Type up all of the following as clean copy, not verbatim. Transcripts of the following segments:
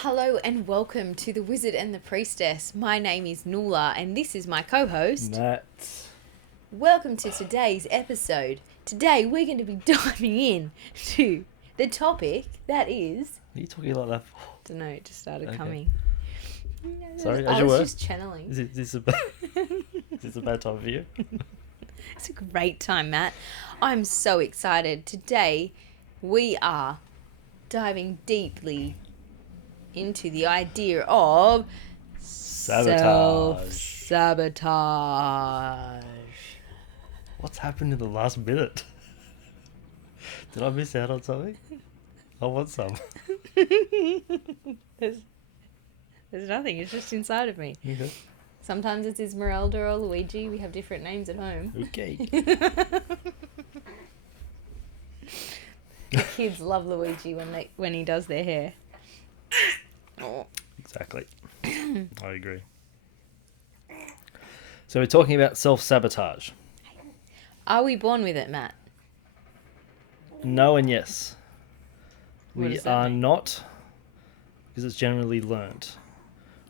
Hello and welcome to The Wizard and the Priestess. My name is Nuala and this is my co-host. Matt. Welcome to today's episode. Today we're going to be diving in to the topic that is... What are you talking like that for? I don't know, it just started Okay. coming. Sorry, I as you was were. just channeling. Is this a bad time for you? It's a great time, Matt. I'm so excited. Today we are diving deeply into the idea of Sabotage. Self-Sabotage. What's happened in the last minute? Did I miss out on something? I want some. There's nothing. It's just inside of me. Okay. Sometimes it's Esmeralda or Luigi. We have different names at home. Okay. The kids love Luigi when he does their hair. Oh. Exactly. I agree. So we're talking about self-sabotage. Are we born with it, Matt? No and yes. What We does that are mean? not, because it's generally learnt.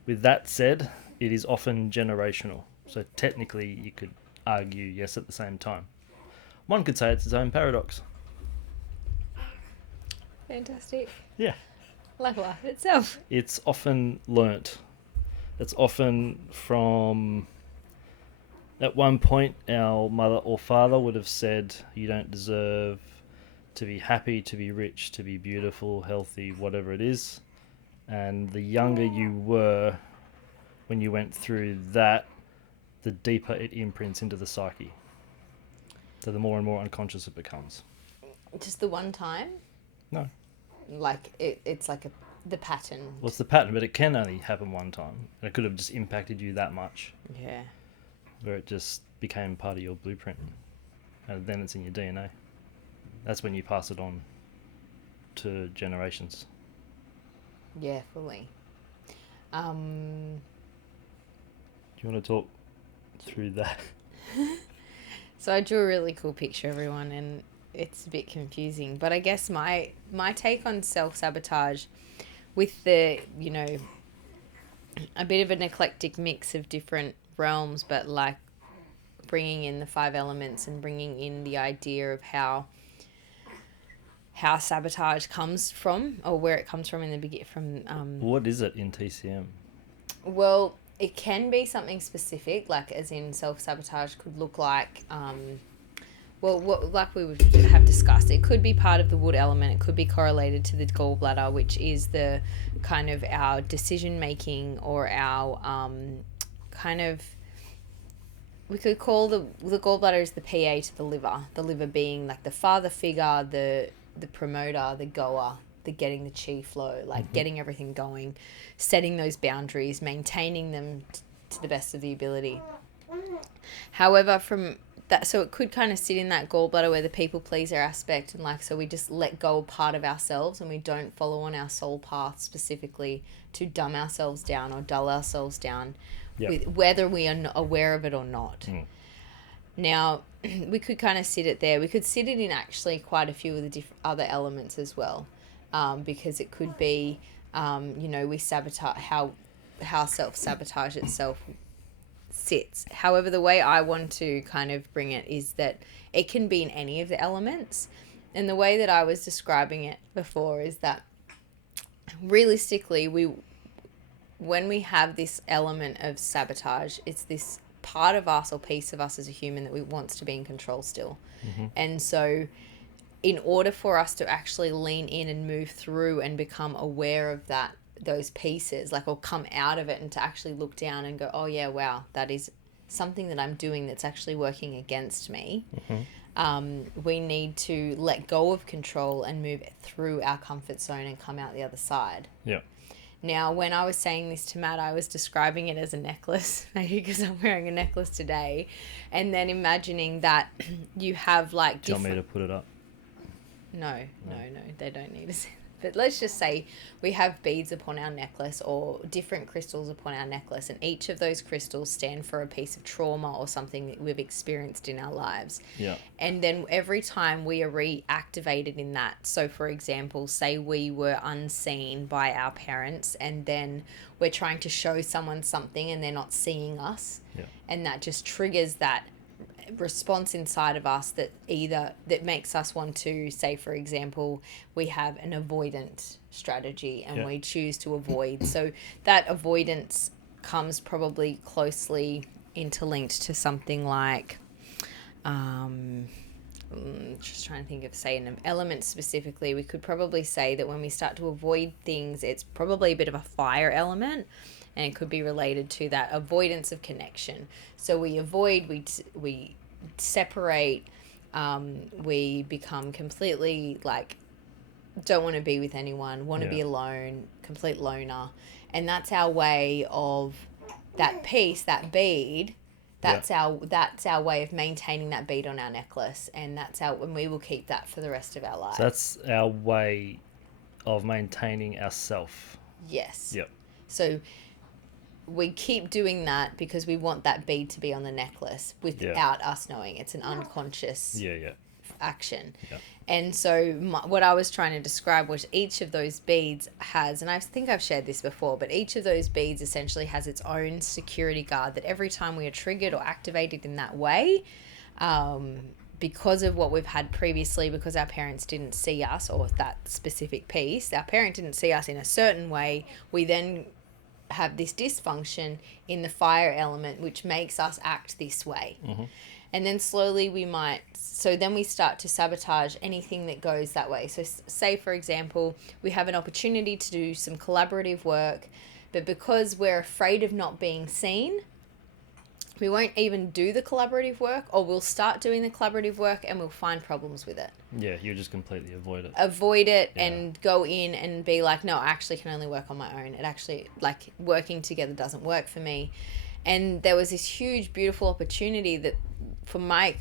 With that said, it is often generational. So technically you could argue yes at the same time. One could say it's its own paradox. Fantastic. Yeah. Like life itself. It's often learnt. It's often from... At one point, our mother or father would have said, you don't deserve to be happy, to be rich, to be beautiful, healthy, whatever it is. And the younger you were when you went through that, the deeper it imprints into the psyche. So the more and more unconscious it becomes. Just the one time? No. Like, it's like the pattern. Well, it's the pattern, but it can only happen one time. And it could have just impacted you that much, Yeah. where it just became part of your blueprint. And then it's in your DNA. That's when you pass it on to generations. Yeah, fully. Do you want to talk through that? So I drew a really cool picture, everyone, and it's a bit confusing. But I guess my take on self-sabotage with the, a bit of an eclectic mix of different realms, but like bringing in the 5 elements and bringing in the idea of how sabotage comes from, or where it comes from in the beginning. What is it in TCM? Well, it can be something specific, like as in self-sabotage could look like, like we would have discussed, it could be part of the wood element. It could be correlated to the gallbladder, which is the kind of our decision-making or our kind of... We could call the gallbladder is the PA to the liver being like the father figure, the promoter, the goer, the getting the chi flow, like getting everything going, setting those boundaries, maintaining them to the best of the ability. However, from that, so it could kind of sit in that gallbladder where the people pleaser aspect, and like, so we just let go of part of ourselves and we don't follow on our soul path specifically to dumb ourselves down or dull ourselves down. Yep. With whether we are aware of it or not. Now, we could kind of sit it there. We could sit it in actually quite a few of the other elements as well, because it could be, we sabotage how self-sabotage itself sits. However, the way I want to kind of bring it is that it can be in any of the elements. And the way that I was describing it before is that realistically, when we have this element of sabotage, it's this part of us or piece of us as a human that wants to be in control still. And so in order for us to actually lean in and move through and become aware of those pieces, like, or come out of it and to actually look down and go, oh yeah, wow, that is something that I'm doing that's actually working against me. We need to let go of control and move through our comfort zone and come out the other side. Yeah. Now, when I was saying this to Matt, I was describing it as a necklace, maybe because I'm wearing a necklace today, and then imagining that you have like Do you want me to put it up? No, they don't need to see. But let's just say we have beads upon our necklace or different crystals upon our necklace, and each of those crystals stand for a piece of trauma or something that we've experienced in our lives. Yeah. And then every time we are reactivated in that, so for example, say we were unseen by our parents and then we're trying to show someone something and they're not seeing us, and that just triggers that response inside of us that makes us want to, say for example, we have an avoidant strategy and we choose to avoid. So that avoidance comes probably closely interlinked to something like just trying to think of, say, an element specifically. We could probably say that when we start to avoid things, it's probably a bit of a fire element, and it could be related to that avoidance of connection. So we avoid, we separate, we become completely like don't want to be with anyone, want to be alone, complete loner, and that's our way of that piece, that bead. That's our way of maintaining that bead on our necklace, and we will keep that for the rest of our lives. So that's our way of maintaining ourself. Yes. Yep. So we keep doing that because we want that bead to be on the necklace without us knowing. It's an unconscious action. Yep. And so what I was trying to describe was each of those beads has, and I think I've shared this before, but each of those beads essentially has its own security guard that every time we are triggered or activated in that way, because of what we've had previously, because our parents didn't see us, or that specific piece, our parent didn't see us in a certain way, we then have this dysfunction in the fire element, which makes us act this way. Mm-hmm. And then slowly then we start to sabotage anything that goes that way. So say, for example, we have an opportunity to do some collaborative work, but because we're afraid of not being seen, we won't even do the collaborative work, or we'll start doing the collaborative work and we'll find problems with it. Yeah, you just completely avoid it and go in and be like, no, I actually can only work on my own. It actually, like, working together doesn't work for me. And there was this huge, beautiful opportunity that, from my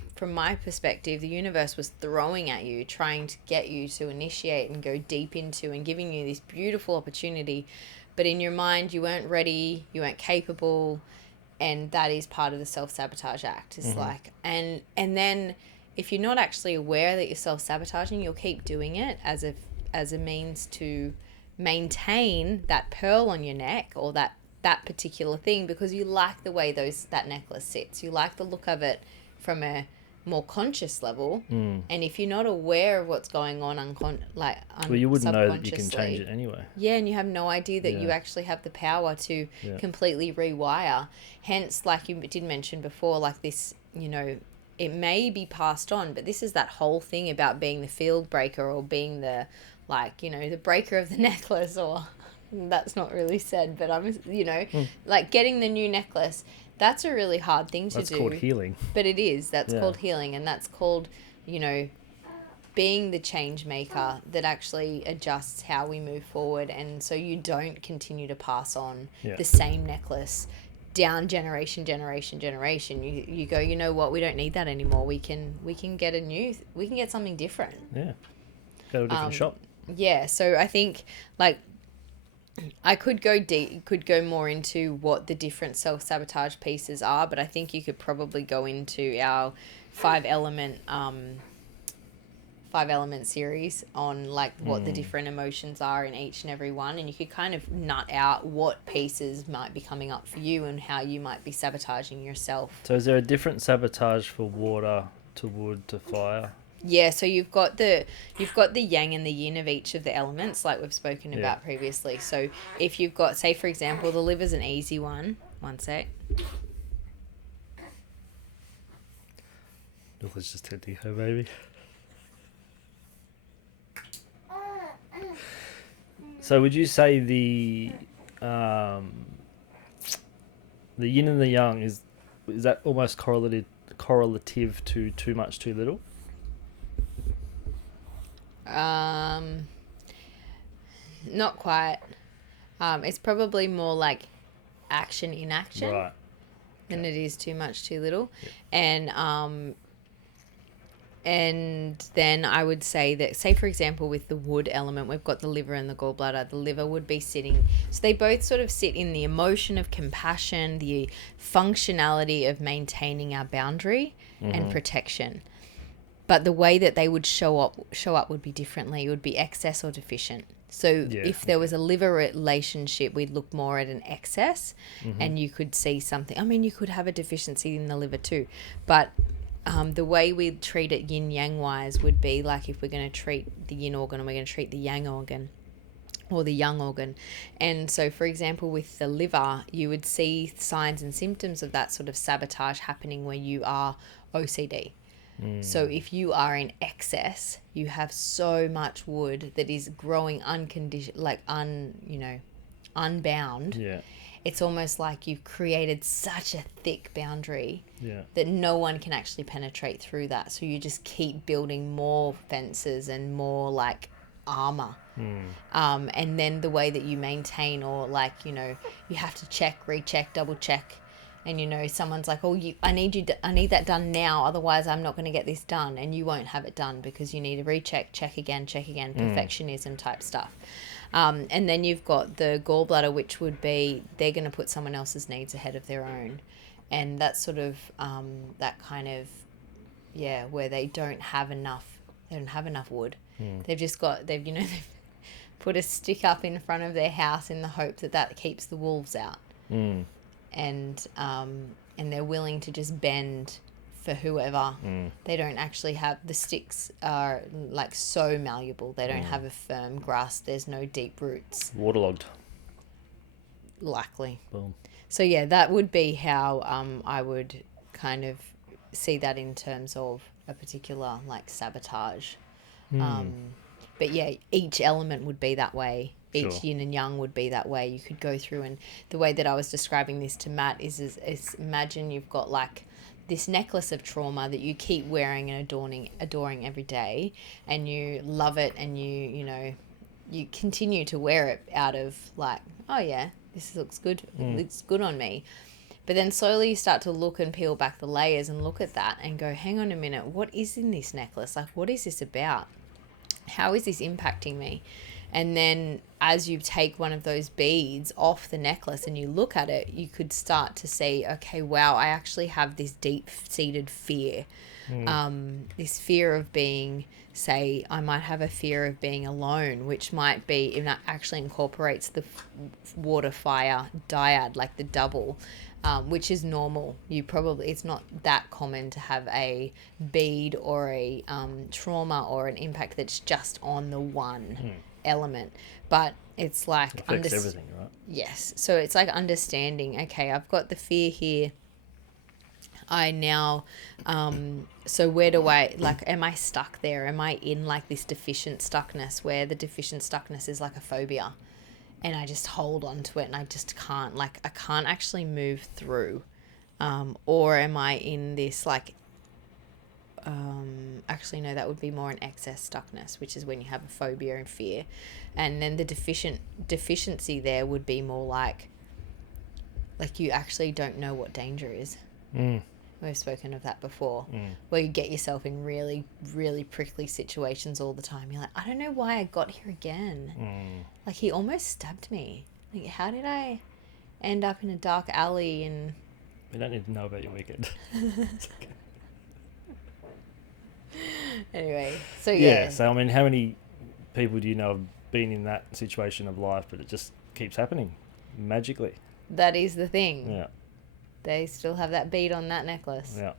perspective, the universe was throwing at you, trying to get you to initiate and go deep into, and giving you this beautiful opportunity. But in your mind, you weren't ready, you weren't capable, and that is part of the self-sabotage act. It's like, and then if you're not actually aware that you're self-sabotaging, you'll keep doing it as a means to maintain that pearl on your neck, or that particular thing, because you like the way that necklace sits. You like the look of it from a more conscious level. And if you're not aware of what's going on well, you wouldn't know that you can change it anyway. Yeah, and you have no idea that you actually have the power to completely rewire. Hence, like you did mention before, like this, it may be passed on, but this is that whole thing about being the field breaker, or being the, the breaker of the necklace, or that's not really said, but like getting the new necklace. That's a really hard thing to do. That's called healing. But it is. That's called healing, and that's called, being the change maker that actually adjusts how we move forward, and so you don't continue to pass on the same necklace down generation. You go, you know what, we don't need that anymore. We can get something different. Yeah. Go to a different shop. Yeah, so I think, like, I could go more into what the different self-sabotage pieces are, but I think you could probably go into our five element series on, like, what the different emotions are in each and every one, and you could kind of nut out what pieces might be coming up for you and how you might be sabotaging yourself. So is there a different sabotage for water to wood to fire? Yeah, so you've got the yang and the yin of each of the elements, like we've spoken about previously. So if you've got, say, for example, the liver's an easy one. One sec. Let's just head to her, baby. So would you say the yin and the yang is that almost correlative to too much, too little? Not quite. It's probably more like action in action, right, than it is too much, too little. Yeah. And And then I would say that, say, for example, with the wood element, we've got the liver and the gallbladder. The liver would be sitting, so they both sort of sit in the emotion of compassion, the functionality of maintaining our boundary and protection. But the way that they would show up would be differently. It would be excess or deficient. So if there was a liver relationship, we'd look more at an excess, and you could see something. I mean, you could have a deficiency in the liver too, but the way we treat it yin yang wise would be like, if we're going to treat the yin organ and we're going to treat the yang organ or the yang organ. And so, for example, with the liver, you would see signs and symptoms of that sort of sabotage happening where you are OCD. So if you are in excess, you have so much wood that is growing unbound. Yeah. It's almost like you've created such a thick boundary Yeah. that no one can actually penetrate through that. So you just keep building more fences and more like armor. And then the way that you maintain, or like, you have to check, recheck, double check. And, someone's like, oh, I need that done now. Otherwise, I'm not going to get this done. And you won't have it done because you need to recheck, check again, perfectionism type stuff. And then you've got the gallbladder, which would be they're going to put someone else's needs ahead of their own. And that's sort of that kind of, where they don't have enough wood. They've put a stick up in front of their house in the hope that keeps the wolves out. And they're willing to just bend for whoever. They don't actually have, the sticks are like so malleable. They don't have a firm grasp. There's no deep roots. Waterlogged. Likely. Boom. So that would be how I would kind of see that in terms of a particular like sabotage. But each element would be that way. Each yin and yang would be that way. You could go through, and the way that I was describing this to Matt is imagine you've got like this necklace of trauma that you keep wearing and adoring every day, and you love it, and you continue to wear it out of like, oh yeah, this looks good. It looks good on me. But then slowly you start to look and peel back the layers and look at that and go, hang on a minute, what is in this necklace? Like, what is this about? How is this impacting me? And then as you take one of those beads off the necklace and you look at it, you could start to see, okay, wow, I actually have this deep-seated fear. This fear of being, say, I might have a fear of being alone, which might be, it actually incorporates the water-fire dyad, like the double, which is normal. It's not that common to have a bead or a trauma or an impact that's just on the one element, but it's like it affects everything, right? Yes. So it's like understanding, okay, I've got the fear here. I now so where do I, like, am I stuck there? Am I in like this deficient stuckness where the deficient stuckness is like a phobia, and I just hold on to it and I just can't, like, I can't actually move through, or am I in this like actually no, that would be more an excess stuckness, which is when you have a phobia and fear. And then the deficiency there would be more like you actually don't know what danger is. We've spoken of that before, where you get yourself in really, really prickly situations all the time. You're like, I don't know why I got here again. Like, he almost stabbed me. Like, how did I end up in a dark alley? And we don't need to know about your weekend. Anyway, so So I mean, how many people do you know have been in that situation of life, but it just keeps happening magically? That is the thing. Yeah. They still have that bead on that necklace. Yeah.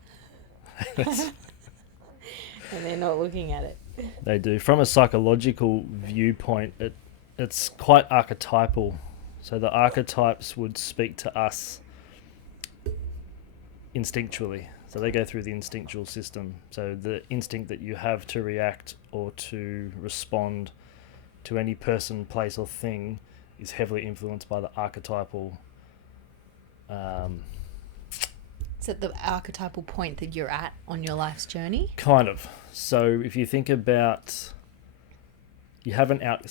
And they're not looking at it. They do. From a psychological viewpoint, it's quite archetypal. So the archetypes would speak to us instinctually. So they go through the instinctual system. So the instinct that you have to react or to respond to any person, place or thing is heavily influenced by the archetypal. Is it the archetypal point that you're at on your life's journey? Kind of. So if you think about, so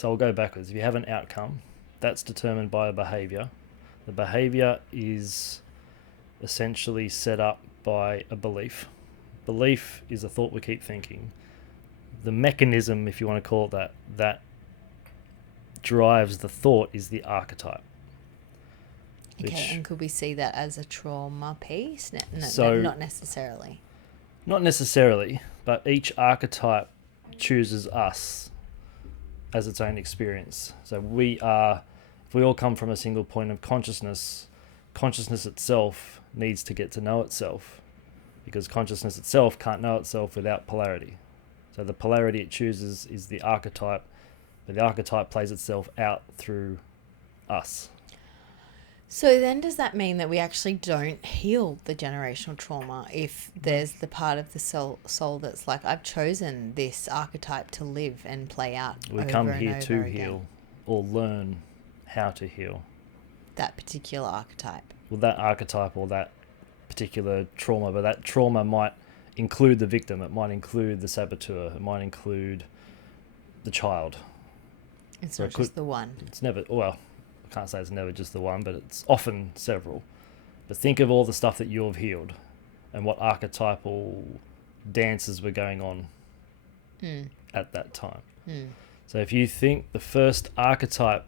I'll go backwards. If you have an outcome, that's determined by a behavior. The behavior is essentially set up by a belief. belief is a thought we keep thinking. The mechanism, if you want to call it that, that drives the thought is the archetype. Okay, and could we see that as a trauma piece? No, So- not necessarily. Not necessarily, but each archetype chooses us as its own experience. So if we all come from a single point of consciousness, consciousness itself needs to get to know itself, because consciousness itself can't know itself without polarity. So the polarity it chooses is the archetype, but the archetype plays itself out through us. So then does that mean that we actually don't heal the generational trauma if there's the part of the soul that's like, I've chosen this archetype to live and play out We over come and here over to again? heal or learn how to heal. That particular archetype. Well, that archetype or that particular trauma, but that trauma might include the victim, it might include the saboteur, it might include the child. It's So not it could- just the one. It's never, well, I can't say it's never just the one, but it's often several. But think of all the stuff that you've healed and what archetypal dances were going on at that time. So if you think the first archetype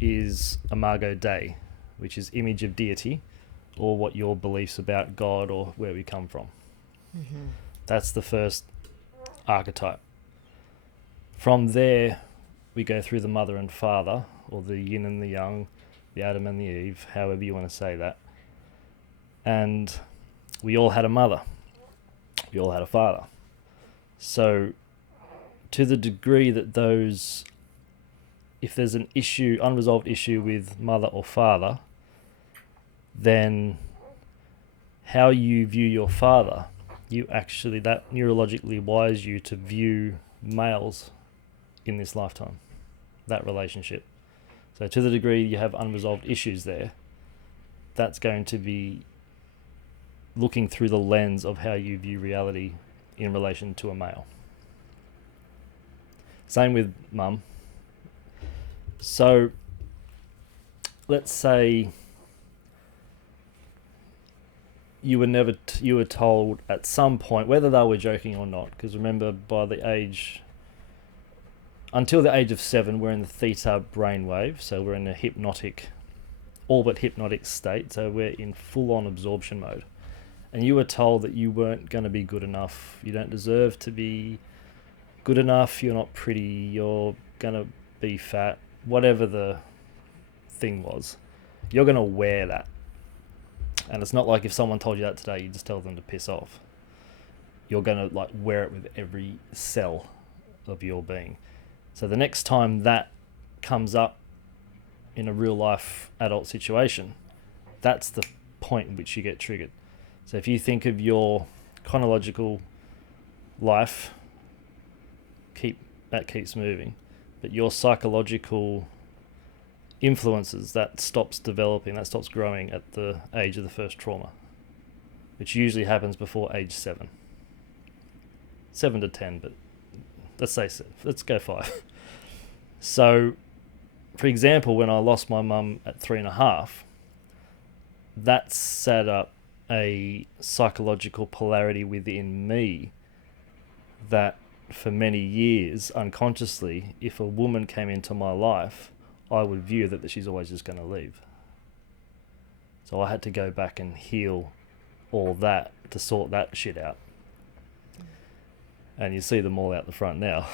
is Imago Dei, which is image of deity, or what your beliefs about God or where we come from. That's the first archetype. From there, we go through the mother and father, or the yin and the yang, the Adam and the Eve, however you want to say that. And we all had a mother. We all had a father. So to the degree that those, if there's an issue, unresolved issue with mother or father, then how you view your father, you actually, that neurologically wires you to view males in this lifetime, that relationship. So to the degree you have unresolved issues there, that's going to be looking through the lens of how you view reality in relation to a male. Same with mum. So let's say you were told at some point, whether they were joking or not, because remember, by the age, until the age of 7, we're in the theta brainwave, so we're in a hypnotic, all but hypnotic state, so we're in full-on absorption mode. And you were told that you weren't going to be good enough, you don't deserve to be good enough, you're not pretty, you're going to be fat, whatever the thing was, you're going to wear that. And it's not like if someone told you that today, you just tell them to piss off. You're going to like wear it with every cell of your being. So the next time that comes up in a real life adult situation, that's the point in which you get triggered. So if you think of your chronological life, that keeps moving, but your psychological influences, that stops developing, that stops growing at the age of the first trauma, which usually happens before age 7 to 10, but let's go 5. So for example, when I lost my mum at 3.5, that set up a psychological polarity within me that for many years, unconsciously, if a woman came into my life, I would view that she's always just going to leave. So I had to go back and heal all that to sort that shit out. And you see them all out the front now.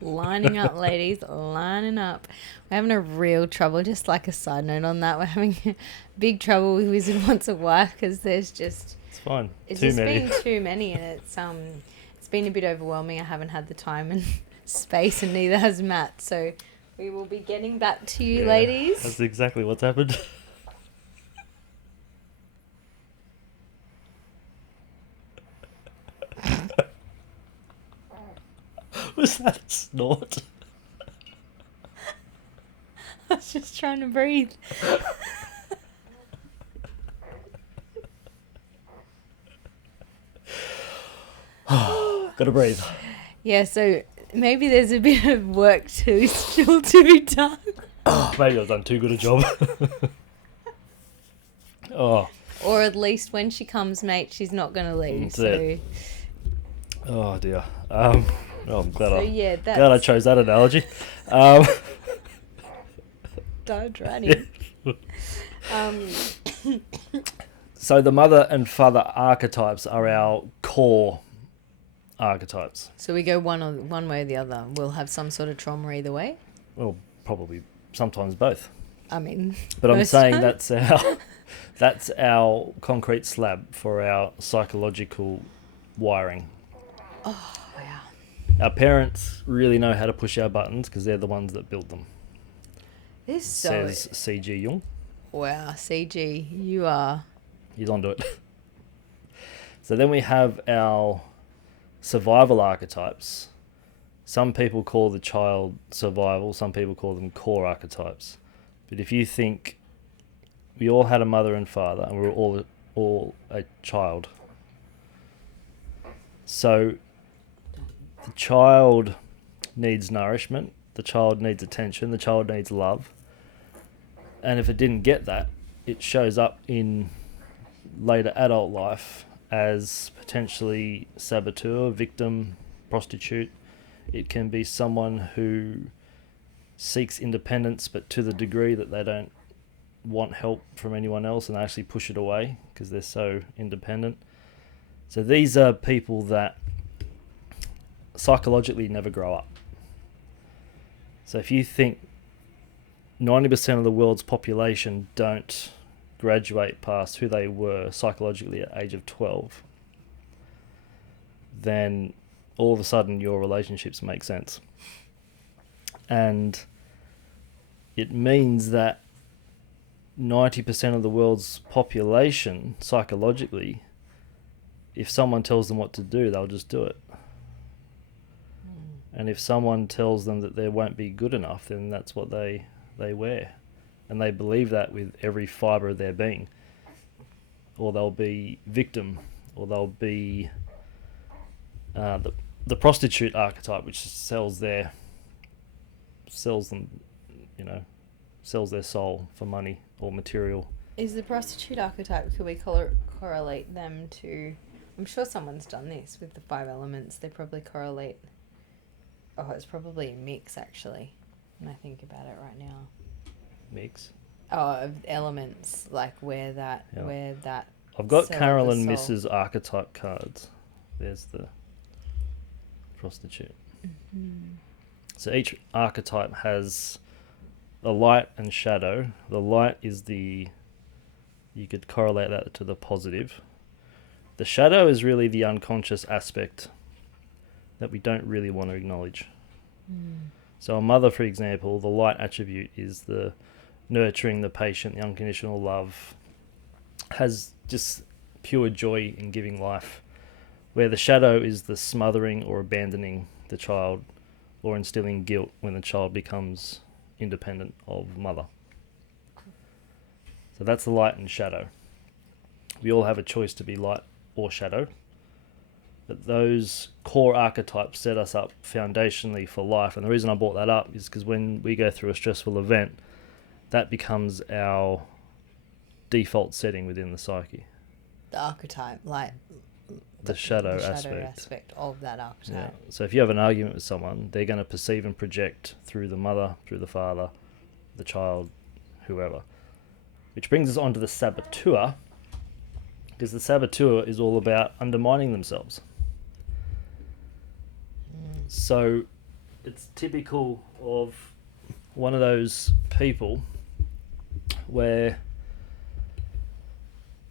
Lining up, ladies, lining up. We're having a real trouble, just like a side note on that, we're having big trouble with Wizard Wants a Wife because there's just... It's fine. It's too just many. been too many, and it's been a bit overwhelming. I haven't had the time and space, and neither has Matt. So we will be getting back to you, ladies. That's exactly what's happened. Was that a snort? I was just trying to breathe. Gotta breathe. Yeah, so maybe there's a bit of work still to be done. Maybe I've done too good a job. Oh, Or at least when she comes, mate, she's not going to leave. That's So, it. Oh dear. I'm glad that's... I chose that analogy. Um, Don't running. So the mother and father archetypes are our core archetypes. So we go one way or the other. We'll have some sort of trauma either way. Well, probably sometimes both. I mean, but I'm saying times. that's our concrete slab for our psychological wiring. Oh, wow. Our parents really know how to push our buttons because they're the ones that built them. This says C.G. Jung. Wow, C.G., you are... He's onto it. So then we have our survival archetypes. Some people call the child survival, some people call them core archetypes. But if you think we all had a mother and father and we were all a child. So the child needs nourishment, the child needs attention, the child needs love. And if it didn't get that, it shows up in later adult life as potentially saboteur, victim, prostitute. It can be someone who seeks independence, but to the degree that they don't want help from anyone else and they actually push it away because they're so independent. So these are people that psychologically never grow up. So if you think 90% of the world's population don't graduate past who they were psychologically at age of 12, then all of a sudden your relationships make sense. And it means that 90% of the world's population psychologically, if someone tells them what to do, they'll just do it. And if someone tells them that they won't be good enough, then that's what they wear. And they believe that with every fibre of their being. Or they'll be victim, or they'll be the prostitute archetype, which sells them, sells their soul for money or material. Is the prostitute archetype, could we correlate them to... I'm sure someone's done this with the 5 elements. They probably correlate... Oh, it's probably a mix, actually, when I think about it right now. Mix? Oh, of elements, like where that... I've got Carol and Mrs. archetype cards. There's the prostitute. Mm-hmm. So each archetype has a light and shadow. The light is you could correlate that to the positive. The shadow is really the unconscious aspect that we don't really want to acknowledge. So a mother, for example, the light attribute is the nurturing, the patient, the unconditional love, has just pure joy in giving life, where the shadow is the smothering or abandoning the child or instilling guilt when the child becomes independent of mother. So that's the light and shadow. We all have a choice to be light or shadow. But those core archetypes set us up foundationally for life. And the reason I brought that up is because when we go through a stressful event, that becomes our default setting within the psyche. The archetype, like... The shadow aspect of that archetype. Yeah. So if you have an argument with someone, they're going to perceive and project through the mother, through the father, the child, whoever. Which brings us on to the saboteur, because the saboteur is all about undermining themselves. So it's typical of one of those people where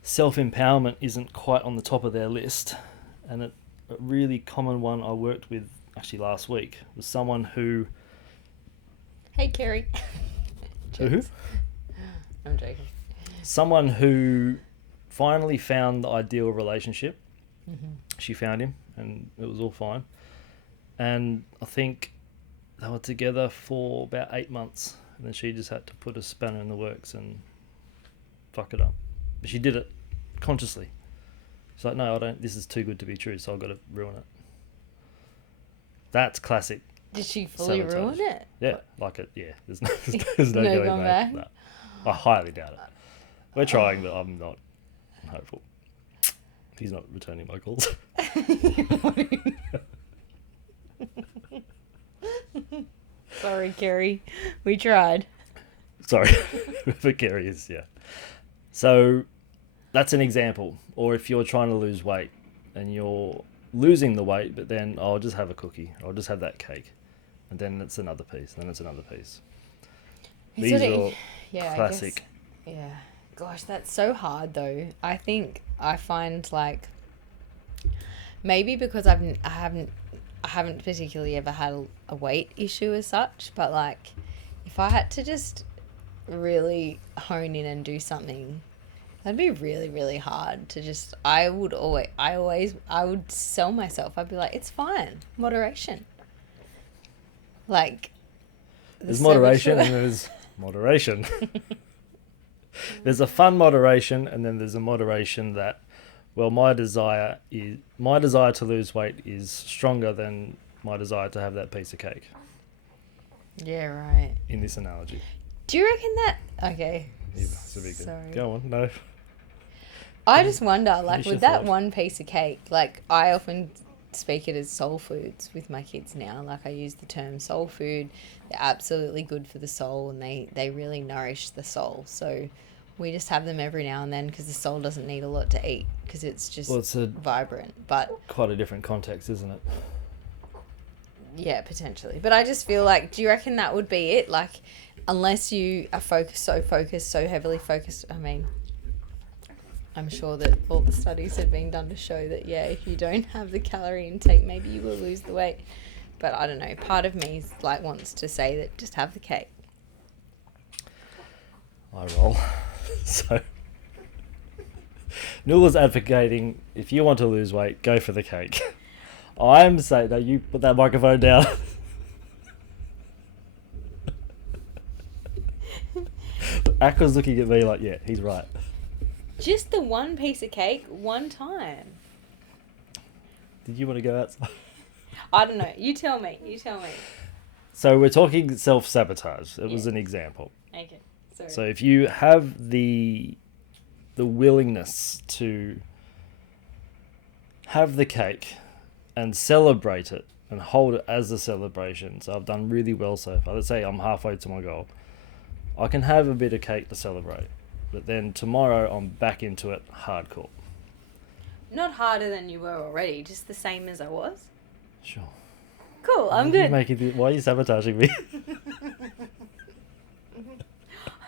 self-empowerment isn't quite on the top of their list. And a really common one I worked with actually last week was someone who... Hey, Kerry. Who? I'm joking. Someone who finally found the ideal relationship. Mm-hmm. She found him and it was all fine. And I think they were together for about 8 months. And then she just had to put a spanner in the works and fuck it up. But she did it consciously. She's like, no, I don't. This is too good to be true, so I've got to ruin it. That's classic. Did she fully sabotage. Ruin it? Yeah, like it. Yeah, there's no No going going back. back? No. I highly doubt it. We're trying, but I'm not hopeful. He's not returning my calls. Sorry, Kerry. We tried. Sorry, whoever Gary is, yeah. So that's an example. Or if you're trying to lose weight and you're losing the weight, but then I'll just have a cookie, I'll just have that cake, and then it's another piece, and then it's another piece. These are classic. Yeah. Gosh, that's so hard though. I think I find like maybe because I haven't particularly ever had a weight issue as such, but like if I had to just really hone in and do something, that'd be really, really hard to just, I would sell myself. I'd be like, it's fine. Moderation. Like, there's moderation and there's moderation. There's a fun moderation, and then there's a moderation that, well, my desire to lose weight is stronger than my desire to have that piece of cake. Yeah, right. In this analogy. Do you reckon that? Okay. Sorry. Go on. No. I just wonder, like, with that one piece of cake, like, I often speak it as soul foods with my kids now. Like, I use the term soul food. They're absolutely good for the soul, and they really nourish the soul. So we just have them every now and then because the soul doesn't need a lot to eat because it's just vibrant. But quite a different context, isn't it? Yeah, potentially. But I just feel like, do you reckon that would be it? Like, unless you are so heavily focused, I mean, I'm sure that all the studies have been done to show that, yeah, if you don't have the calorie intake, maybe you will lose the weight. But I don't know. Part of me like wants to say that just have the cake. I roll. So, Nula's advocating, if you want to lose weight, go for the cake. I'm saying, no, you put that microphone down. Aqua's looking at me like, yeah, he's right. Just the one piece of cake, one time. Did you want to go outside? I don't know. You tell me. So we're talking self-sabotage. It was an example. Okay. Sorry. So if you have the willingness to have the cake and celebrate it and hold it as a celebration. So I've done really well so far. Let's say I'm halfway to my goal. I can have a bit of cake to celebrate. But then tomorrow I'm back into it hardcore. Not harder than you were already, just the same as I was. Sure. Cool, I'm good. Why are you sabotaging me?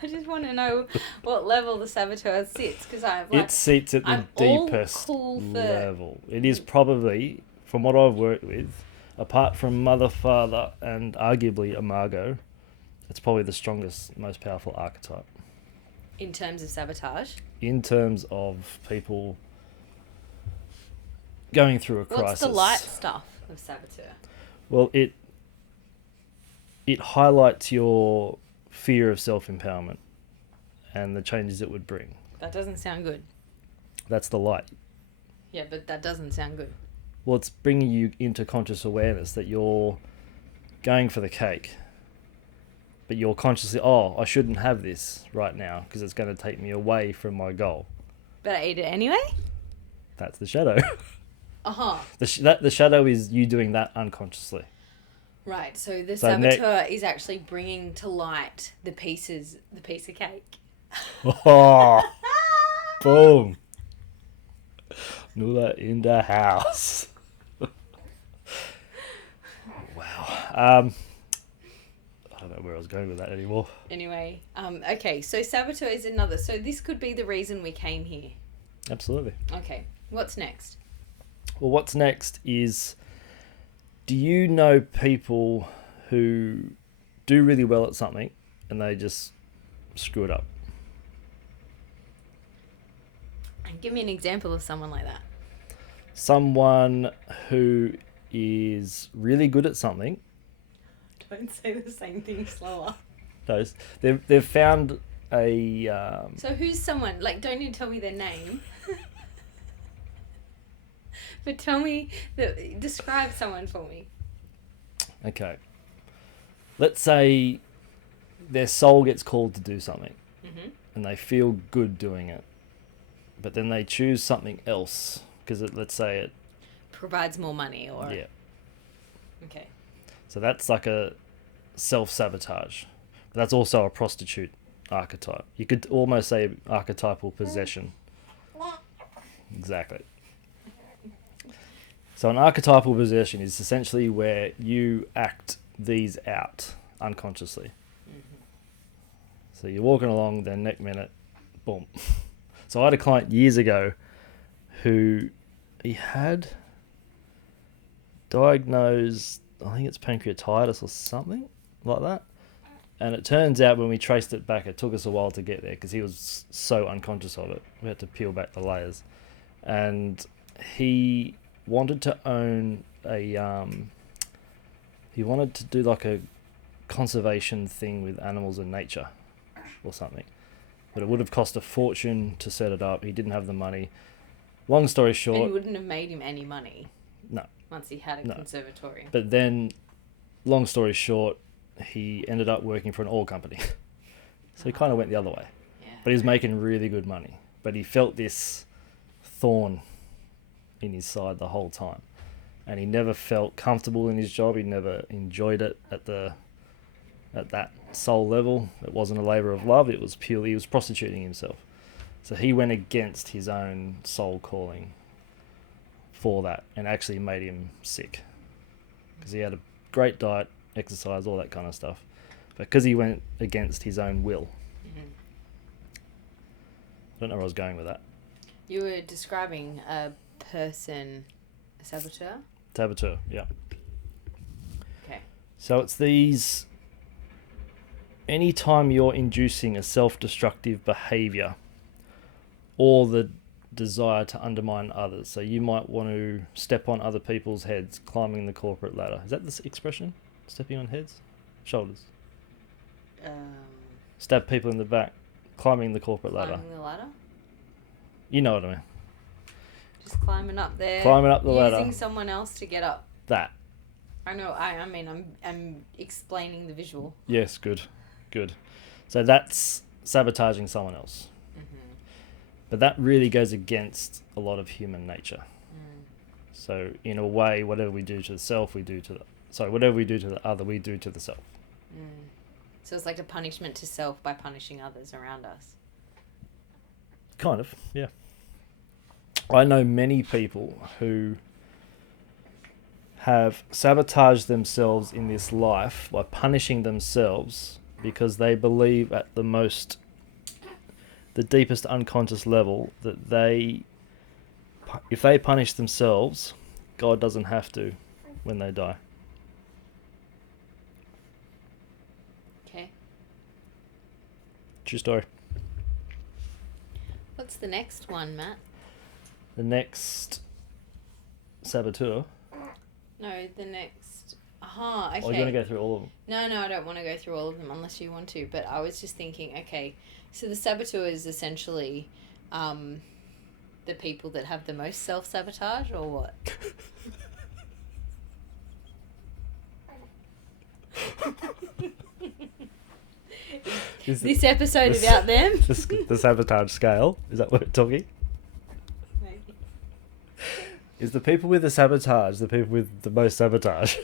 I just want to know what level the saboteur sits, because it sits at the deepest level. It is probably, from what I've worked with, apart from Mother, Father, and arguably Imago, it's probably the strongest, most powerful archetype. In terms of sabotage? In terms of people going through a crisis. What's the light stuff of saboteur? Well, it highlights your fear of self-empowerment and the changes it would bring. That doesn't sound good. That's the light. Yeah, but that doesn't sound good. Well, it's bringing you into conscious awareness that you're going for the cake, but you're consciously, I shouldn't have this right now because it's going to take me away from my goal. But I eat it anyway? That's the shadow. Uh-huh. The shadow is you doing that unconsciously. Right, so the saboteur is actually bringing to light the piece of cake. Oh, boom. Nula in the house. Wow. I don't know where I was going with that anymore. Anyway, okay, so saboteur is another. So this could be the reason we came here. Absolutely. Okay, what's next? Well, what's next is, do you know people who do really well at something and they just screw it up? Give me an example of someone like that. Someone who is really good at something. Don't say the same thing slower. No, they've found a... So who's someone? Like, don't you tell me their name. But describe someone for me. Okay. Let's say their soul gets called to do something. Mm-hmm. And they feel good doing it. but then they choose something else because let's say it provides more money or... Yeah. Okay. So that's like a self-sabotage. But that's also a prostitute archetype. You could almost say archetypal possession. Exactly. So an archetypal possession is essentially where you act these out unconsciously. So you're walking along, then next minute, boom. So I had a client years ago who he had diagnosed, I think it's pancreatitis or something like that. And it turns out when we traced it back, it took us a while to get there because he was so unconscious of it. We had to peel back the layers. And he wanted to own he wanted to do like a conservation thing with animals and nature or something. But it would have cost a fortune to set it up. He didn't have the money. Long story short... And you wouldn't have made him any money. No. Once he had a conservatory. But then, long story short, he ended up working for an oil company. So he kind of went the other way. Yeah. But he was making really good money. But he felt this thorn in his side the whole time. And he never felt comfortable in his job. He never enjoyed it at that soul level. It wasn't a labour of love. It was purely, he was prostituting himself. So he went against his own soul calling for that and actually made him sick. Because he had a great diet, exercise, all that kind of stuff. But because he went against his own will. I don't know where I was going with that. You were describing a person, a saboteur? Saboteur, yeah. Okay. So it's these... Anytime you're inducing a self-destructive behaviour or the desire to undermine others. So you might want to step on other people's heads, climbing the corporate ladder. Is that this expression? Stepping on heads? Shoulders? Stab people in the back, climbing the corporate ladder. Climbing the ladder? You know what I mean. Just climbing up there. Climbing up the ladder. Using someone else to get up. That. I know, I mean, I'm explaining the visual. Yes, good. So that's sabotaging someone else. But that really goes against a lot of human nature. So in a way, whatever we do to the self, whatever we do to the other, we do to the self. So it's like a punishment to self by punishing others around us. Kind of, yeah. I know many people who have sabotaged themselves in this life by punishing themselves because they believe at the deepest unconscious level that if they punish themselves, God doesn't have to when they die. Okay. True story. What's the next one, Matt? The next saboteur. No, the next... okay. Oh, you want to go through all of them? No, I don't want to go through all of them unless you want to. But I was just thinking, okay, so the saboteur is essentially the people that have the most self-sabotage, or what? Is this episode about them? The sabotage scale? Is that what we're talking? Maybe. Is the people with the sabotage the people with the most sabotage?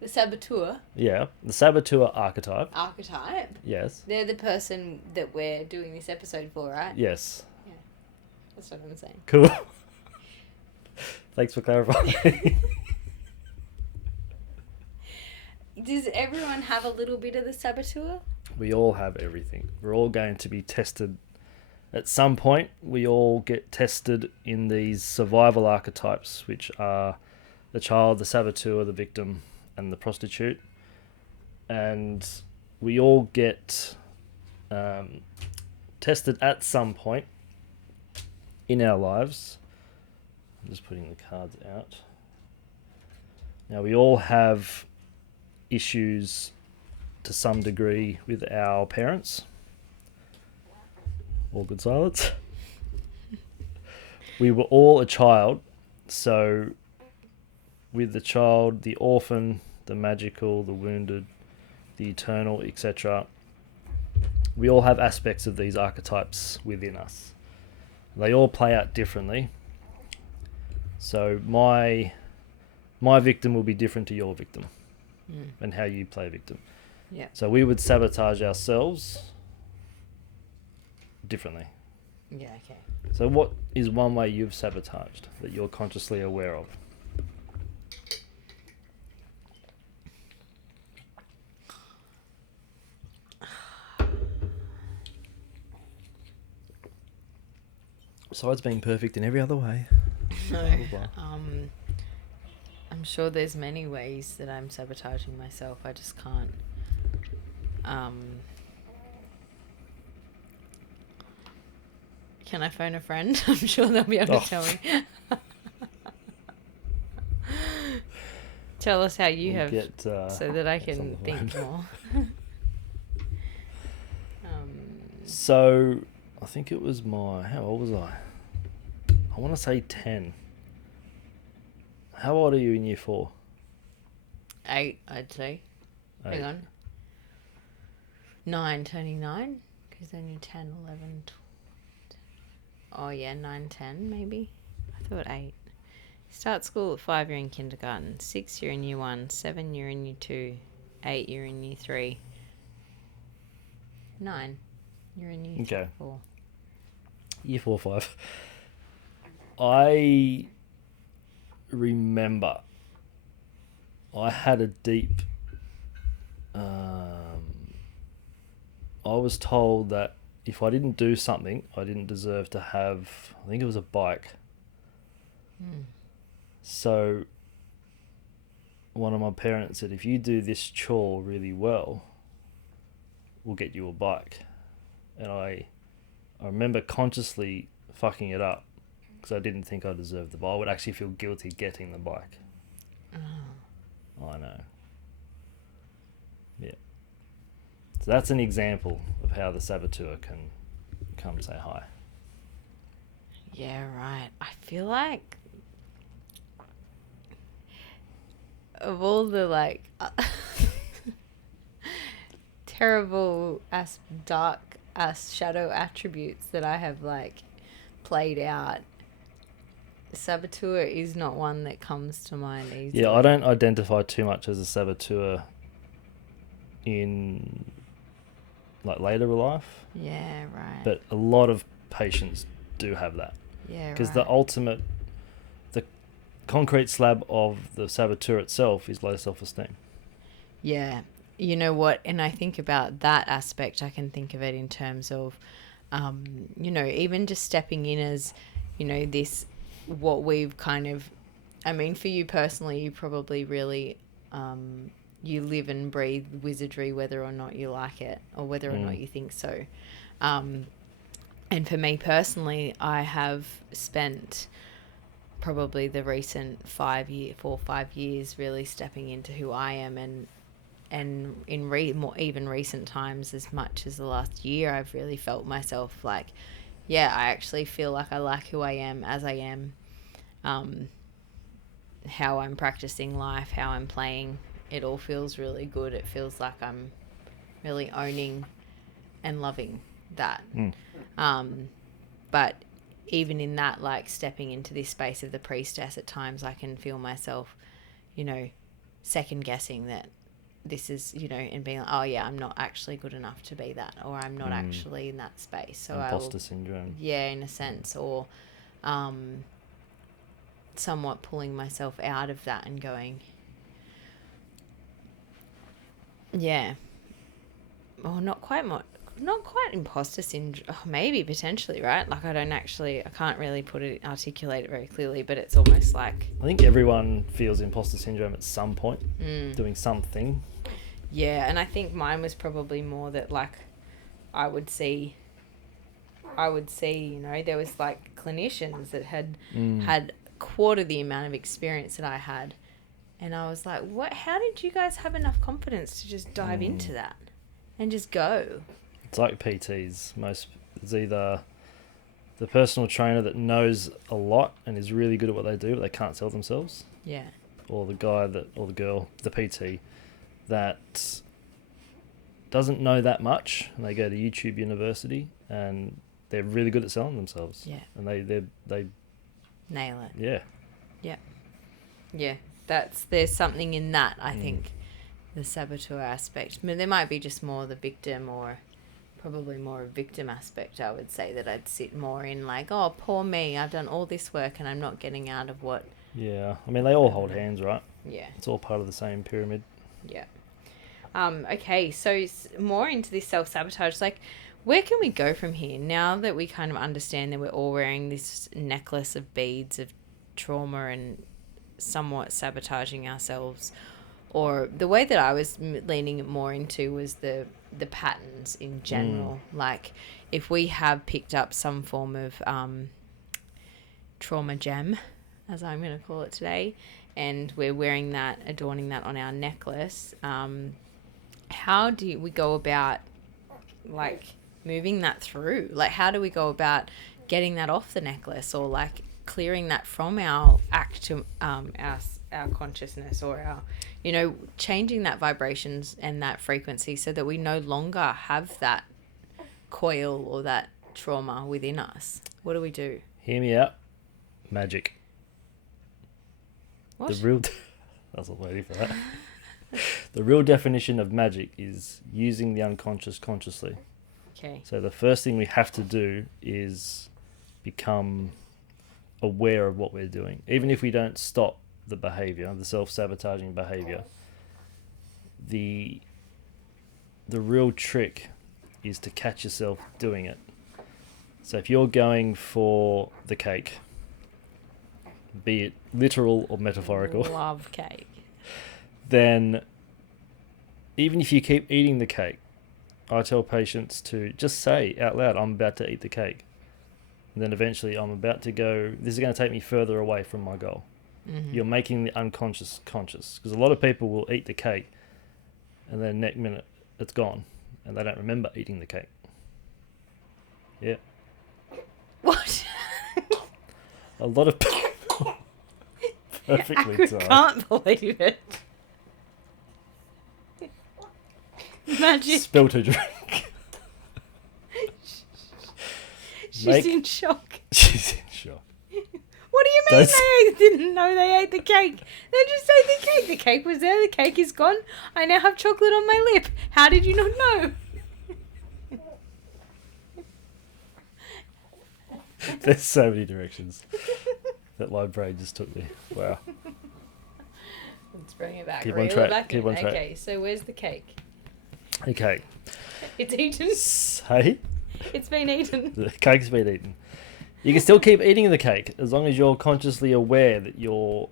The saboteur. Yeah, the saboteur archetype. Archetype. Yes. They're the person that we're doing this episode for, right? Yes. Yeah. That's what I'm saying. Cool. Thanks for clarifying. Does everyone have a little bit of the saboteur? We all have everything. We're all going to be tested. At some point, we all get tested in these survival archetypes, which are the child, the saboteur, the victim, and the prostitute. And we all get tested at some point in our lives. I'm just putting the cards out. Now, we all have issues to some degree with our parents. All good silence. We were all a child, so with the child, the orphan, the magical, the wounded, the eternal, etc., we all have aspects of these archetypes within us. They all play out differently. So my victim will be different to your victim, and how you play victim. Yeah. So we would sabotage ourselves differently. Yeah, okay. So what is one way you've sabotaged that you're consciously aware of? Besides being perfect in every other way. No. Blah, blah, blah. I'm sure there's many ways that I'm sabotaging myself. I just can't. Can I phone a friend? I'm sure they'll be able to tell me. Tell us how you We'll have, get, so that I get can on the think phone. more. So I think it was how old was I? I want to say 10. How old are you in year 4? 8, I'd say. 8. Hang on. 9, turning 9? Because then you're 10, 11, 12. Oh, yeah, 9, 10, maybe. I thought 8. Start school at 5, you're in kindergarten. 6, you're in year 1. 7, you're in year 2. 8, you're in year 3. 9, you're in year 4. Year 4, 5. I remember I had a deep... I was told that if I didn't do something, I didn't deserve to have... I think it was a bike. So one of my parents said, if you do this chore really well, we'll get you a bike. And I remember consciously fucking it up because I didn't think I deserved the bike. I would actually feel guilty getting the bike. Oh. I know. Yeah. So that's an example of how the saboteur can come say hi. Yeah, right. I feel like of all the terrible dark shadow attributes that I have played out, saboteur is not one that comes to mind easily. Yeah, I don't identify too much as a saboteur in later life. Yeah, right. But a lot of patients do have that. Yeah, because right. the concrete slab of the saboteur itself is low self-esteem. Yeah. You know what? And I think about that aspect, I can think of it in terms of, even just stepping in as, this, what we've kind of, for you personally, you probably really, you live and breathe wizardry, whether or not you like it or whether or not you think so. And for me personally, I have spent probably the recent 4 or 5 years really stepping into who I am, and in more even recent times, as much as the last year, I've really felt myself I actually feel like I like who I am as I am, how I'm practicing life, how I'm playing. It all feels really good. It feels like I'm really owning and loving that. But even in that, stepping into this space of the priestess, at times I can feel myself, second guessing that this is, and being like, oh yeah, I'm not actually good enough to be that, or I'm not actually in that space. So imposter syndrome. Yeah, in a sense, or somewhat pulling myself out of that and going, yeah, or not quite imposter syndrome, maybe potentially, right? I can't really articulate it very clearly, but it's almost like, I think everyone feels imposter syndrome at some point, doing something. Yeah, and I think mine was probably more that I would see, there was clinicians that had quarter the amount of experience that I had, and I was like, what? How did you guys have enough confidence to just dive into that and just go? It's like PTs. It's either the personal trainer that knows a lot and is really good at what they do, but they can't sell themselves. Yeah. Or the guy or the girl, the PT, that doesn't know that much, and they go to YouTube University and they're really good at selling themselves. Yeah. And they Nail it. yeah. Yeah. There's something in that, I think, the saboteur aspect. I mean, there might be just more the victim, or probably more a victim aspect, I would say, that I'd sit more in, like, oh, poor me, I've done all this work and I'm not getting out of what... Yeah. I mean, they all hold hands, right? Yeah. It's all part of the same pyramid. Yeah. Okay, so more into this self-sabotage, like, where can we go from here now that we kind of understand that we're all wearing this necklace of beads of trauma and somewhat sabotaging ourselves? Or the way that I was leaning more into was the patterns in general. Like, if we have picked up some form of trauma gem, as I'm going to call it today, and we're wearing that, adorning that on our necklace, how do we go about, like, moving that through? Like, how do we go about getting that off the necklace, or, like, clearing that from our our consciousness, or our, you know, changing that vibrations and that frequency so that we no longer have that coil or that trauma within us? What do we do? Hear me out. Magic. What? I was waiting for that. The real definition of magic is using the unconscious consciously. Okay. So the first thing we have to do is become aware of what we're doing. Even if we don't stop the behavior, the self-sabotaging behavior, the real trick is to catch yourself doing it. So if you're going for the cake, be it literal or metaphorical, Love cake. then even if you keep eating the cake, I tell patients to just say out loud, I'm about to eat the cake. And then eventually I'm about to go, this is going to take me further away from my goal. Mm-hmm. You're making the unconscious conscious. Because a lot of people will eat the cake and then next minute it's gone and they don't remember eating the cake. Yeah. What? A lot of people. Perfectly I timed. can't believe it. Magic. Spilt a drink. She's in shock. She's in shock. What do you mean they didn't know they ate the cake? They just ate the cake. The cake was there. The cake is gone. I now have chocolate on my lip. How did you not know? There's so many directions that my brain just took me. Wow. Let's bring it back. Keep Reel on it track. back Keep in. on track. Okay, so where's the cake? Okay. It's eaten. Hey? It's been eaten. The cake's been eaten. You can still keep eating the cake as long as you're consciously aware that you're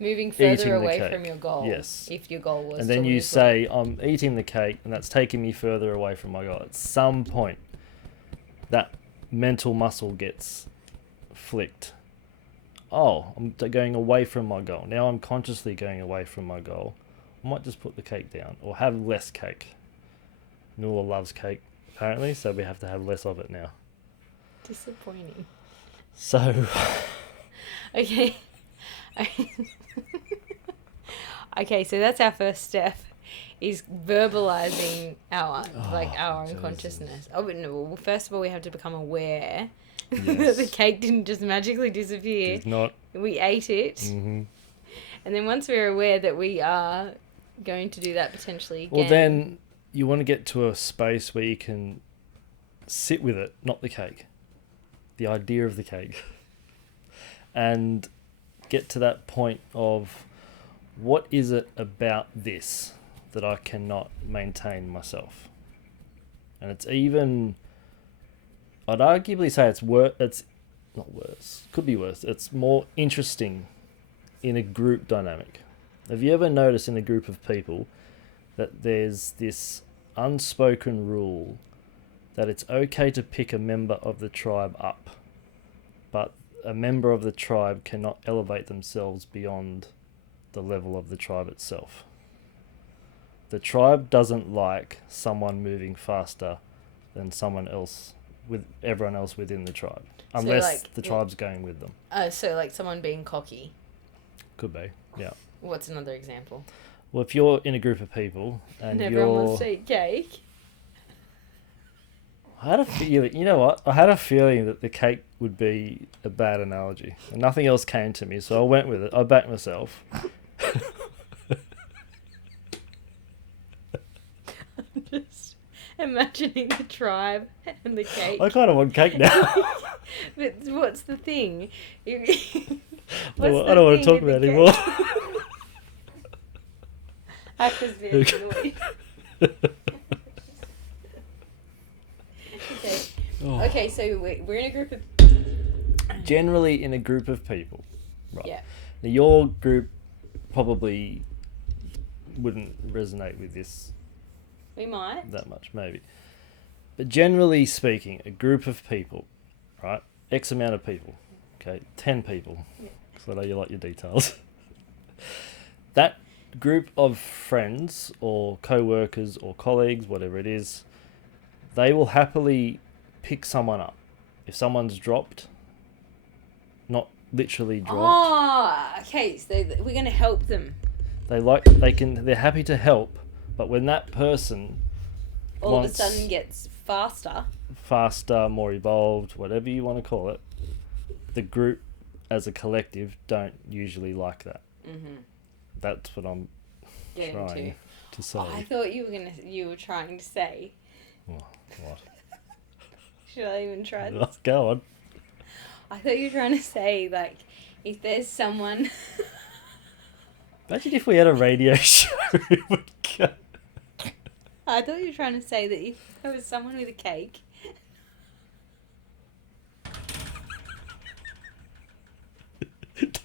moving eating further the away cake. from your goal. Yes. If your goal was and then to you lose say, I'm eating the cake, and that's taking me further away from my goal. At some point, that mental muscle gets flicked. Oh, I'm going away from my goal. Now I'm consciously going away from my goal. I might just put the cake down or have less cake. Nuala loves cake, apparently, so we have to have less of it now. Disappointing. So... Okay. Okay, so that's our first step, is verbalizing our our unconsciousness. Oh, but no, well, first of all, we have to become aware that the cake didn't just magically disappear. It's not. We ate it. Mm-hmm. And then once we're aware that we are going to do that potentially again... Well, then you want to get to a space where you can sit with it, not the cake. The idea of the cake. And get to that point of, what is it about this that I cannot maintain myself? And it's even... I'd arguably say it's not worse. Could be worse. It's more interesting in a group dynamic. Have you ever noticed in a group of people that there's this unspoken rule that it's okay to pick a member of the tribe up, but a member of the tribe cannot elevate themselves beyond the level of the tribe itself? The tribe doesn't like someone moving faster than someone else, with everyone else within the tribe, unless the tribe's going with them. So like someone being cocky. Could be, yeah. What's another example? Well, if you're in a group of people and everyone wants to eat cake. I had a feeling, you know what? I had a feeling that the cake would be a bad analogy. And nothing else came to me, so I went with it. I backed myself. I'm just imagining the tribe and the cake. I kind of want cake now. But what's the thing? I don't want to talk about it anymore. Aqua's very annoyed. Okay. Oh. Okay, so we're in a group of... Generally in a group of people. Right. Yeah. Now your group probably wouldn't resonate with this We might. that much, maybe. But generally speaking, a group of people, right? X amount of people. Okay, 10 people. Yeah. So I know you like your details. That group of friends or co-workers or colleagues, whatever it is, they will happily pick someone up. If someone's dropped, not literally dropped. Oh, okay. So we're going to help them. They're happy to help, but when that person All of a sudden gets faster, more evolved, whatever you want to call it, the group as a collective don't usually like that. Mm-hmm. That's what I'm trying to say. Oh, I thought you were trying to say. What? Should I even try this? Let's go on. I thought you were trying to say, like, if there's someone... Imagine if we had a radio show. It would go. I thought you were trying to say that if there was someone with a cake...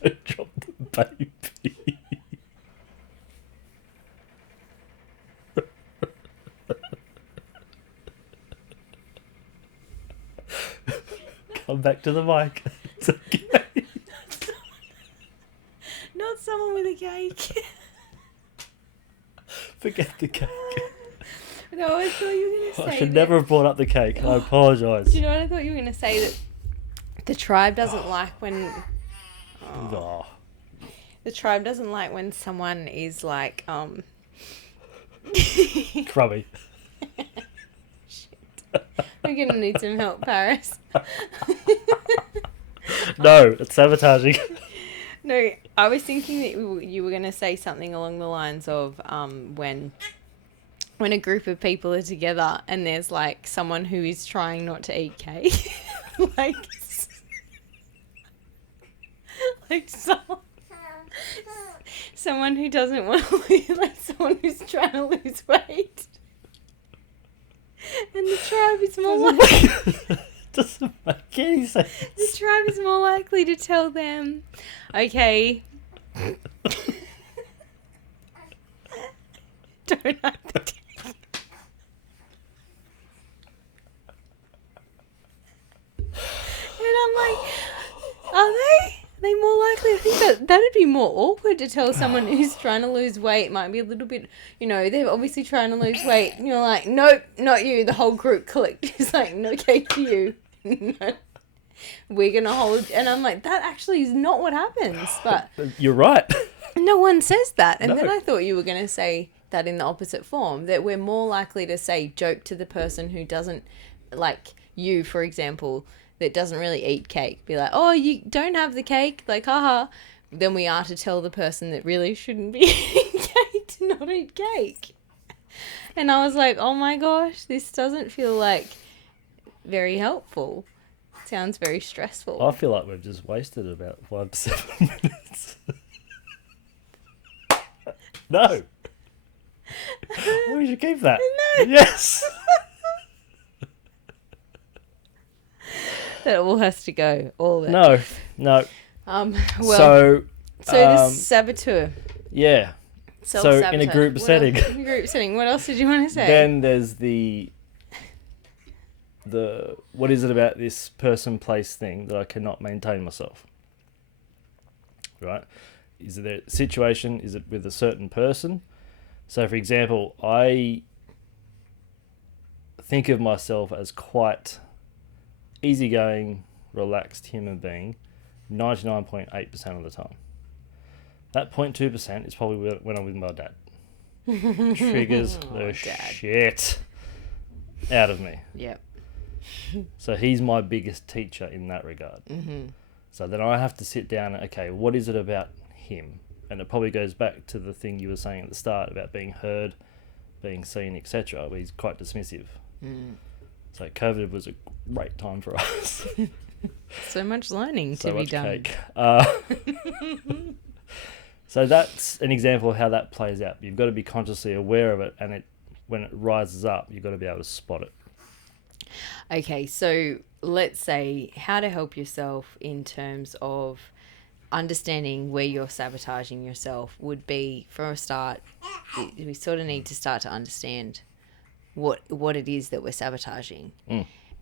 Don't drop the baby. Come back to the mic. It's okay. Not someone with a cake. Forget the cake. No, I thought you were going to say I should never have brought up the cake. I apologise. Do you know what I thought you were going to say? That the tribe doesn't like when... Oh. The tribe doesn't like when someone is like, Crummy. We're going to need some help, Paris. No, it's sabotaging. No, I was thinking that you were going to say something along the lines of when a group of people are together and there's like someone who is trying not to eat cake. like someone who doesn't want to lose, like someone who's trying to lose weight. And the tribe is more likely... Doesn't make any sense. The tribe is more likely to tell them, okay, don't have the cake. And I'm like, are they? Are they more likely? I think that'd be more awkward to tell someone who's trying to lose weight. Might be a little bit, they're obviously trying to lose weight. And you're like, nope, not you. The whole group clicked. It's like, no cake for you. No. We're going to hold. And I'm like, that actually is not what happens. But you're right. No one says that. And No. then I thought you were going to say that in the opposite form, that we're more likely to say joke to the person who doesn't, like you, for example, that doesn't really eat cake. Be like, oh, you don't have the cake, like, haha. Then we are to tell the person that really shouldn't be eating cake to not eat cake. And I was like, oh my gosh, this doesn't feel like very helpful. Sounds very stressful. I feel like we've just wasted about 5 to 7 minutes. No. We should keep that. No. Yes. That all has to go. All of it. No. Well, so this saboteur. Yeah. So in a group setting. In a group setting. What else did you want to say? Then there's the what is it about this person place thing that I cannot maintain myself? Right? Is it a situation? Is it with a certain person? So for example, I think of myself as quite easygoing, relaxed human being 99.8% of the time. That 0.2% is probably when I'm with my dad. Triggers the shit out of me. Yep. So he's my biggest teacher in that regard. So then I have to sit down and, okay, what is it about him? And it probably goes back to the thing you were saying at the start about being heard, being seen, etc. Where he's quite dismissive. So COVID was a great time for us. So much learning to be done. Cake. So that's an example of how that plays out. You've got to be consciously aware of it, and when it rises up, you've got to be able to spot it. Okay, so let's say how to help yourself in terms of understanding where you're sabotaging yourself would be, for a start, we sort of need to start to understand what it is that we're sabotaging.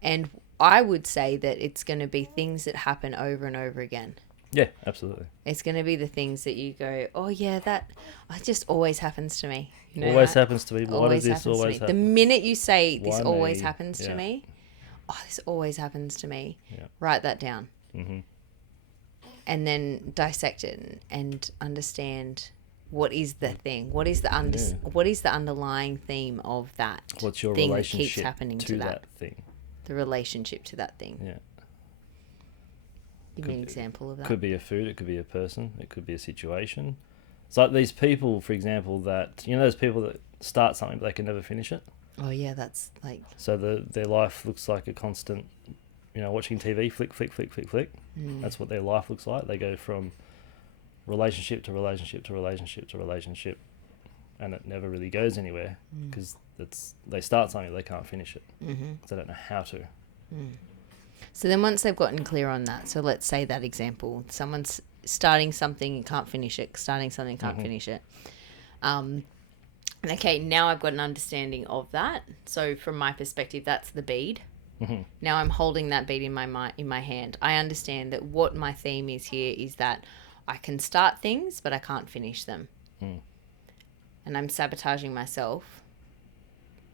And I would say that it's going to be things that happen over and over again. Yeah, absolutely. It's going to be the things that you go, oh yeah, that just always happens to me. You know, always happens to me. Why does this always happen? The minute you say this Why always me? happens to me, oh, this always happens to me. Yeah. Write that down. And then dissect it and understand what is the thing. What is the underlying theme of that? What's your thing relationship that keeps happening to that thing? The relationship to that thing. Yeah. Give me an example of that. Could be a food, it could be a person, it could be a situation. It's like these people, for example, that, you know, those people that start something but they can never finish it. Oh yeah, that's like... So their life looks like a constant, you know, watching TV, flick, flick, flick, flick, flick. That's what their life looks like. They go from relationship to relationship to relationship to relationship, and it never really goes anywhere because they start something they can't finish it because they don't know how to. So then once they've gotten clear on that, so let's say that example, someone's starting something and can't finish it, starting something can't finish it. Okay, now I've got an understanding of that. So from my perspective, that's the bead. Now I'm holding that bead in my hand. I understand that what my theme is here is that I can start things, but I can't finish them. And I'm sabotaging myself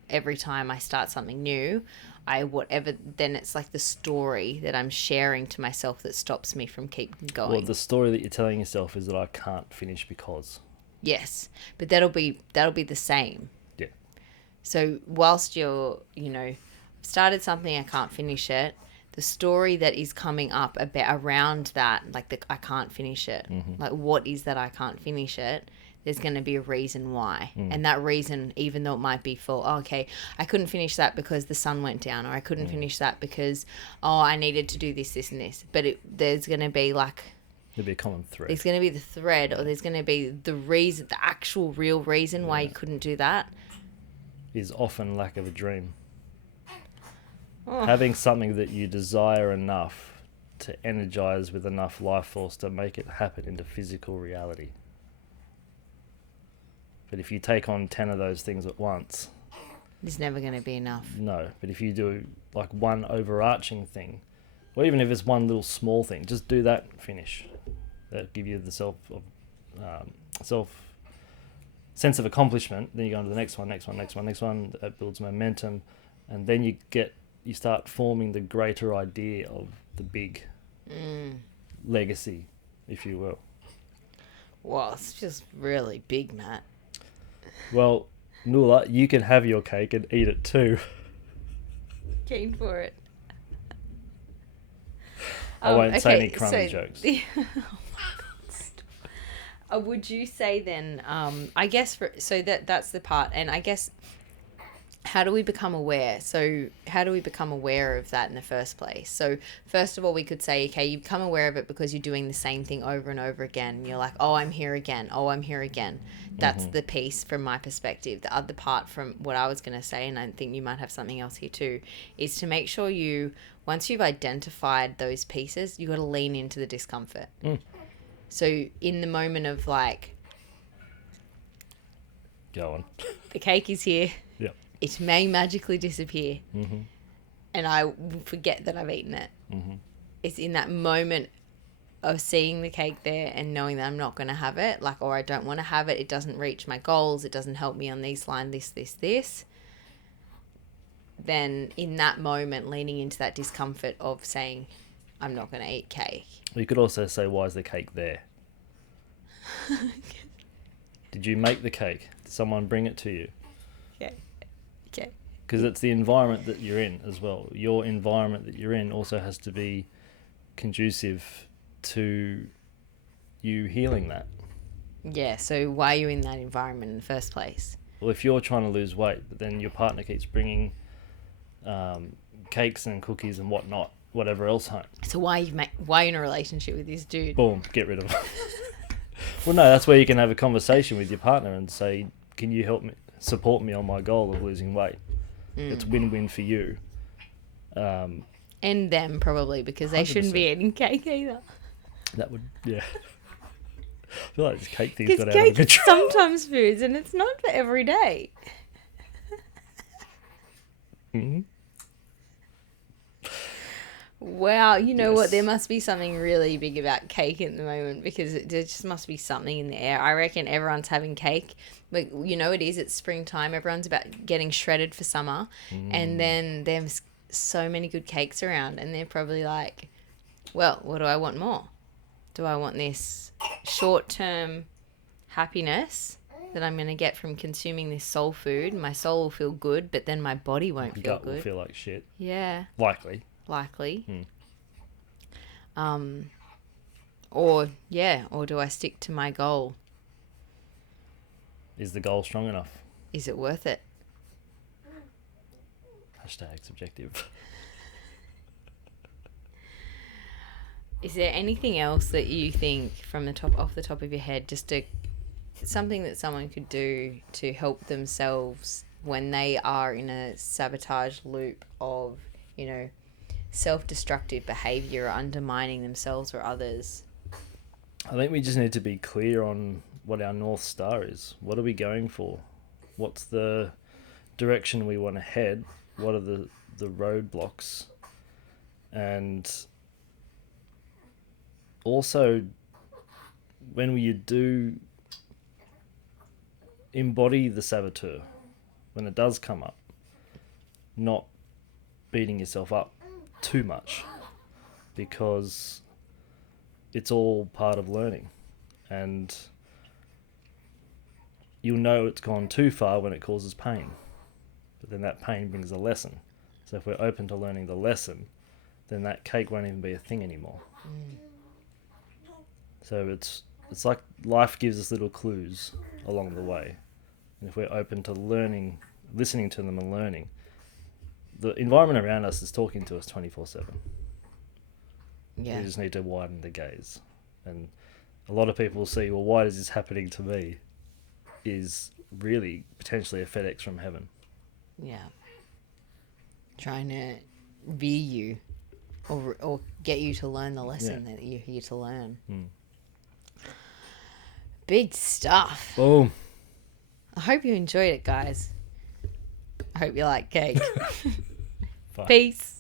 every time I start something new. Then it's like the story that I'm sharing to myself that stops me from keep going. Well, the story that you're telling yourself is that I can't finish because. Yes, but that'll be the same. Yeah. So whilst you're, started something, I can't finish it. The story that is coming up around that, like I can't finish it. Like, what is that I can't finish it? There's going to be a reason why. And that reason, even though it might be for, I couldn't finish that because the sun went down, or I couldn't finish that because, I needed to do this, this, and this. But there's going to be like... There'll be a common thread. There's going to be the thread, or there's going to be the reason, the actual real reason why you couldn't do that. Is often lack of a dream. Having something that you desire enough to energize with enough life force to make it happen into physical reality. But if you take on 10 of those things at once... It's never going to be enough. No, but if you do like one overarching thing, or even if it's one little small thing, just do that and finish. That'll give you the self sense of accomplishment. Then you go on to the next one. That builds momentum, and then you start forming the greater idea of the big legacy, if you will. Well, it's just really big, Matt. Well, Nuala, you can have your cake and eat it too. Keen for it. I won't say any crummy jokes. Would you say then, I guess, that's the part, and I guess, how do we become aware? So how do we become aware of that in the first place? So first of all, we could say, okay, you become aware of it because you're doing the same thing over and over again. And you're like, I'm here again. That's the piece from my perspective. The other part from what I was going to say, and I think you might have something else here too, is to make sure once you've identified those pieces, you got to lean into the discomfort. So in the moment of like... Go on. The cake is here. Yep. It may magically disappear. And I forget that I've eaten it. It's in that moment of seeing the cake there and knowing that I'm not going to have it, or I don't want to have it, it doesn't reach my goals, it doesn't help me on these lines, this. Then in that moment, leaning into that discomfort of saying, I'm not going to eat cake. You could also say, why is the cake there? Did you make the cake? Did someone bring it to you? Okay. Because because it's the environment that you're in as well. Your environment that you're in also has to be conducive to you healing that. Yeah, so why are you in that environment in the first place? Well, if you're trying to lose weight, but then your partner keeps bringing cakes and cookies and whatnot, whatever else home. So why are you in a relationship with this dude? Boom, get rid of it. Well, no, that's where you can have a conversation with your partner and say, can you help me, support me on my goal of losing weight? It's win-win for you. And them, probably, because they 100%. shouldn't be eating cake either. That would, yeah. I feel like this cake thing's Because got out of cake is control. sometimes foods, and it's not for every day. Mm-hmm. Wow, you know what? Yes. There must be something really big about cake at the moment, because there just must be something in the air. I reckon everyone's having cake. But you know it is. It's springtime. Everyone's about getting shredded for summer. And then there's so many good cakes around. And they're probably like, well, what do I want more? Do I want this short-term happiness that I'm going to get from consuming this soul food? My soul will feel good, but then my body won't feel Gut good. will feel like shit. Yeah. Likely. Or do I stick to my goal? Is the goal strong enough? Is it worth it? Hashtag subjective. Is there anything else that you think from off the top of your head, something that someone could do to help themselves when they are in a sabotage loop of, self-destructive behavior or undermining themselves or others? I think we just need to be clear on what our North Star is. What are we going for? What's the direction we want to head? What are the roadblocks? And also, when you do embody the saboteur, when it does come up, not beating yourself up too much, because it's all part of learning, and you'll know it's gone too far when it causes pain, but then that pain brings a lesson. So if we're open to learning the lesson, then that cake won't even be a thing anymore. So it's like life gives us little clues along the way, and if we're open to learning, listening to them and learning, the environment around us is talking to us 24/7. Yeah. We just need to widen the gaze. And a lot of people see, well, why is this happening to me? Is really potentially a FedEx from heaven. Yeah. Trying to veer you or get you to learn the lesson that you're here to learn. Big stuff. Boom. I hope you enjoyed it, guys. I hope you like cake. Bye. Peace.